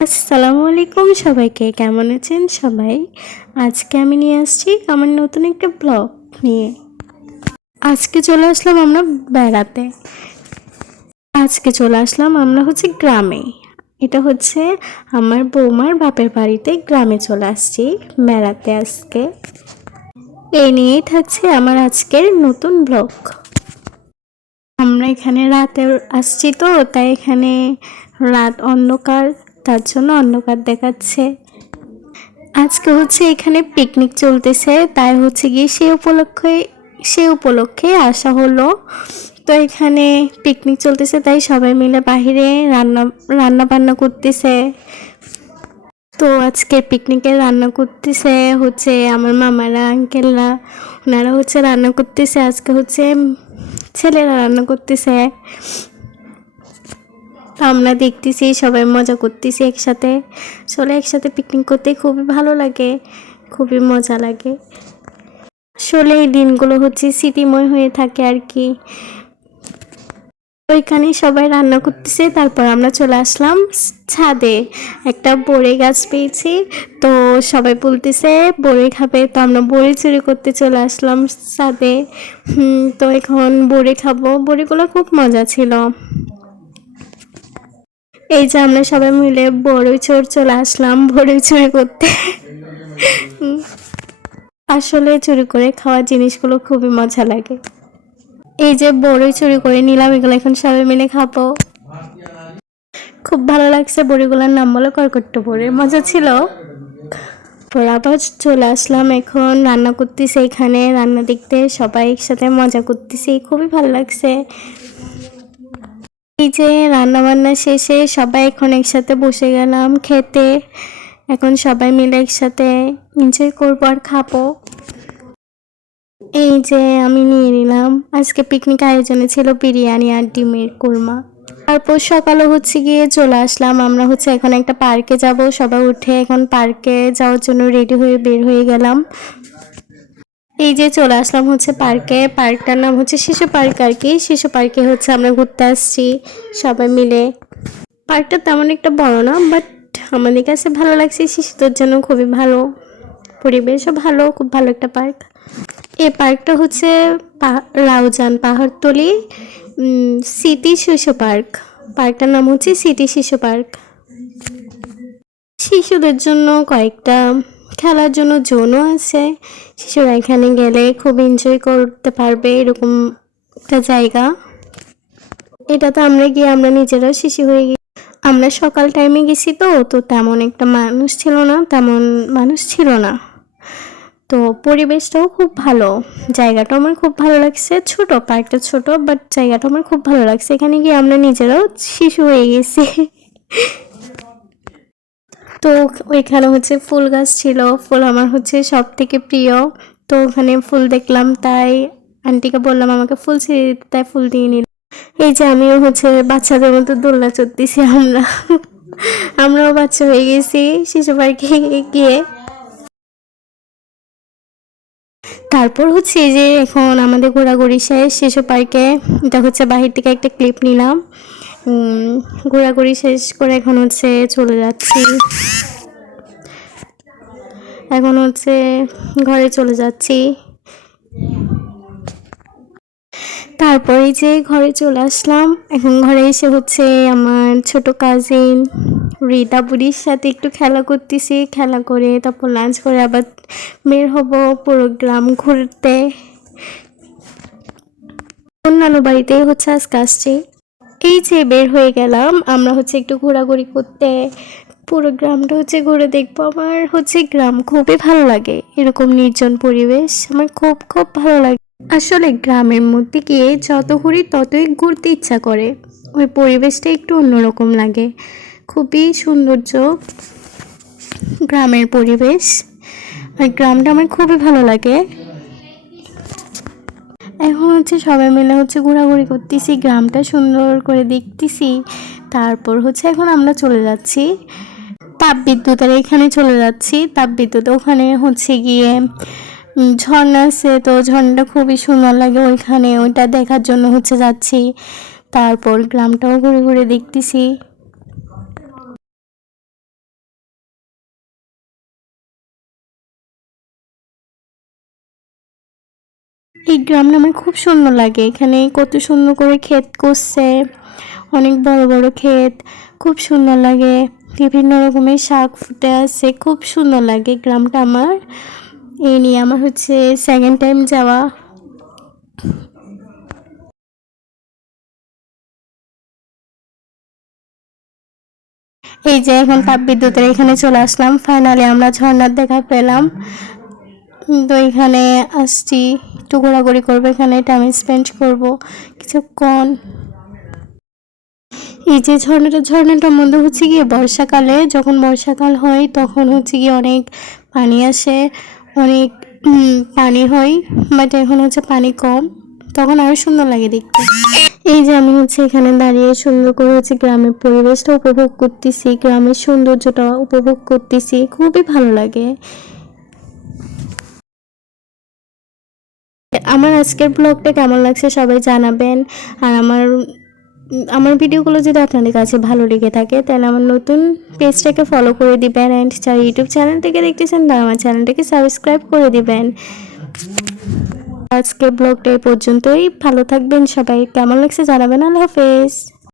আসসালামু আলাইকুম সবাইকে, কেমন আছেন সবাই? আজকে আমি নিয়ে আসছি আমার নতুন একটা ব্লগ নিয়ে। আজকে চলে আসলাম আমরা বেড়াতে। আজকে চলে আসলাম আমরা গ্রামে। এটা আমার বৌমার বাপের বাড়িতে, গ্রামে চলে আসছি বেড়াতে আজকে। এই নিয়েই থাকছে আমার আজকের নতুন ব্লগ। আমরা এখানে রাতে আসছি, তো তাই এখানে রাত অন্ধকার, তার জন্য অন্ধকার দেখাচ্ছে। আজকে এখানে পিকনিক চলতেছে, তাই গিয়ে সে উপলক্ষে আসা হলো। তো এখানে পিকনিক চলতেছে, তাই সবাই মিলে বাহিরে রান্না রান্না বান্না করতেছে। তো আজকে পিকনিকে রান্না করতেছে আমার মামারা, আঙ্কেলরা, ওনারা রান্না করতেছে। আজকে ছেলেরা রান্না করতেছে। আমরা দেখতেছি, সবাই মজা করতেছি একসাথে। আসলে একসাথে পিকনিক করতে খুবই ভালো লাগে, খুবই মজা লাগে। আসলে এই দিনগুলো স্মৃতিময় হয়ে থাকে আর কি। ওইখানে সবাই রান্না করতেছে, তারপর আমরা চলে আসলাম ছাদে। একটা বড়ই গাছ পেয়েছি, তো সবাই বলতেছে বড়ই খাবে, তো আমরা বড়ি চুরি করতে চলে আসলাম ছাদে। তো এখন বড়ি খাবো। বড়িগুলো খুব মজা ছিল। এই যে আমরা সবাই মিলে বড়ই চলে আসলাম বড়ই চুরি করতে। আসলে চুরি করে খাওয়া জিনিসগুলো খুবই মজা লাগে। এই যে বড়ই চুরি করে নিলাম, এগুলো এখন সবাই মিলে খাবো। খুব ভালো লাগছে। বড়িগুলোর নাম বলে করকট্ট বড়ি, মজা ছিল। আবার চলে আসলাম, এখন রান্না করতেছি। এখানে রান্না দেখতে সবাই একসাথে মজা করতেছি, খুবই ভালো লাগছে। এই যে রান্না বান্না শেষে সবাই এখন একসাথে বসে গেলাম খেতে। এখন সবাই মিলে একসাথে এনজয় করবো আর খাবো। এই যে আমি নিয়ে নিলাম, আজকে পিকনিক আয়োজনে ছিল বিরিয়ানি আর ডিমের কোরমা। তারপর সকালে গিয়ে চলে আসলাম আমরা এখন একটা পার্কে যাব। সবাই উঠে এখন পার্কে যাওয়ার জন্য রেডি হয়ে বের হয়ে গেলাম। এই যে চলে আসলাম পার্কে। পার্কটার নাম শিশু পার্ক আর কি। শিশু পার্কে আমরা ঘুরতে আসছি সবাই মিলে। পার্কটা তেমন একটা বড় না, বাট আমাদের কাছে ভালো লাগছে। শিশুদের জন্য খুবই ভালো, পরিবেশও ভালো, খুব ভালো একটা পার্ক। এই পার্কটা রাউজান পাহাড়তলি সিটি শিশু পার্ক। পার্কটার নাম সিটি শিশু পার্ক। শিশুদের জন্য কয়েকটা খেলার জন্য জোনও আছে। শিশুরা এখানে গেলে খুব এনজয় করতে পারবে, এরকম একটা জায়গা। এটাতে আমরা নিজেরাও শিশু হয়ে গেছি। আমরা সকাল টাইমে গেছি, তো তেমন একটা মানুষ ছিল না। তো পরিবেশটাও খুব ভালো, জায়গাটাও আমার খুব ভালো লাগছে। ছোট পার্কটা ছোট, বাট জায়গাটা আমার খুব ভালো লাগছে। এখানে গিয়ে আমরা নিজেরাও শিশু হয়ে গেছি। তো ওইখানে ফুল গাছ ছিল। ফুল আমার সব থেকে প্রিয়। তো ওখানে ফুল দেখলাম, তাই আন্টিকে বললাম আমাকে ফুল ছিঁড়ে দিতে, তাই ফুল দিয়ে নিলাম। এই যে আমিও বাচ্চাদের মতো দোলনা চড়তেছি। আমরাও বাচ্চা হয়ে গেছি শিশু পার্কে গিয়ে। তারপর এই যে এখন আমাদের ঘোরাঘুরি শেষ শিশু পার্কে। এটা বাহির থেকে একটা ক্লিপ নিলাম। ঘোরাঘুরি শেষ করে এখন চলে যাচ্ছি। এখন ঘরে চলে যাচ্ছি। তারপর এই যে ঘরে চলে আসলাম। এখন ঘরে এসে আমার ছোট কাজিন রিতা বুড়ির সাথে একটু খেলা করতেছি। খেলা করে তারপর লাঞ্চ করে আবার বের হব পুরো গ্রাম ঘুরতে। অন্যান্য বাড়িতেই আজকে আসছি। এই যে বের হয়ে গেলাম আমরা একটু ঘোরাঘুরি করতে। পুরো গ্রামটা ঘুরে দেখবো। আমার গ্রাম খুবই ভালো লাগে, এরকম নির্জন পরিবেশ আমার খুব খুব ভালো লাগে। আসলে গ্রামের মধ্যে গিয়ে যত ঘুরি ততই ঘুরতে ইচ্ছা করে। ওই পরিবেশটা একটু অন্যরকম লাগে, খুবই সৌন্দর্য গ্রামের পরিবেশ। আর গ্রামটা আমার খুবই ভালো লাগে। এখন সবাই মিলে ঘোরাঘুরি করতেছি, গ্রামটা সুন্দর করে দেখতেছি। তারপর এখন আমরা চলে যাচ্ছি তাপবিদ্যুতের এখানে চলে যাচ্ছি। তাপবিদ্যুৎ ওখানে গিয়ে ঝর্ণা আছে, তো ঝর্ণাটা খুবই সুন্দর লাগে ওইখানে, ওইটা দেখার জন্য যাচ্ছি। তারপর গ্রামটাও ঘুরে ঘুরে দেখতেছি। গ্রামটা আমার খুব সুন্দর লাগে। এখানে কত সুন্দর করে ক্ষেত করছে, অনেক বড় বড় ক্ষেত, খুব সুন্দর লাগে। বিভিন্ন রকমের শাক ফুটে আছে, খুব সুন্দর লাগে গ্রামটা আমার। এই নিয়ে আমার হচ্ছে সেকেন্ড টাইম যাওয়া। এই যে এখন তাপবিদ্যুতের এখানে চলে আসলাম, ফাইনালি আমরা ঝর্ণার দেখা পেলাম। তো এখানে আসছি, একটু ঘোরাঘুরি করবো, এখানে টাইম স্পেন্ড করব কিছুক্ষণ। এই যে ঝর্ণাটার মধ্যে হচ্ছে গিয়ে বর্ষাকালে, যখন বর্ষাকাল হয় তখন হচ্ছে গিয়ে অনেক পানি আসে, অনেক পানি হয়। বাট এখন হচ্ছে পানি কম, তখন আরো সুন্দর লাগে দেখতে। এই যে আমি হচ্ছে এখানে দাঁড়িয়ে সুন্দর করে হচ্ছে গ্রামের পরিবেশটা উপভোগ করতেছি, গ্রামের সৌন্দর্যটা উপভোগ করতেছি, খুবই ভালো লাগে। আমার আজকের ব্লগটা কেমন লাগছে সবাই জানাবেন। আর আমার ভিডিওগুলো যদি আপনাদের কাছে ভালো লেগে থাকে তাহলে আমার নতুন পেজটাকে ফলো করে দিবেন, অ্যান্ড যারা ইউটিউব চ্যানেল থেকে দেখতেছেন তারা আমার চ্যানেলটাকে সাবস্ক্রাইব করে দিবেন। আজকের ব্লগটা এই পর্যন্তই, ভালো থাকবেন সবাই, কেমন লাগছে জানাবেন। আল্লাহ হাফেজ।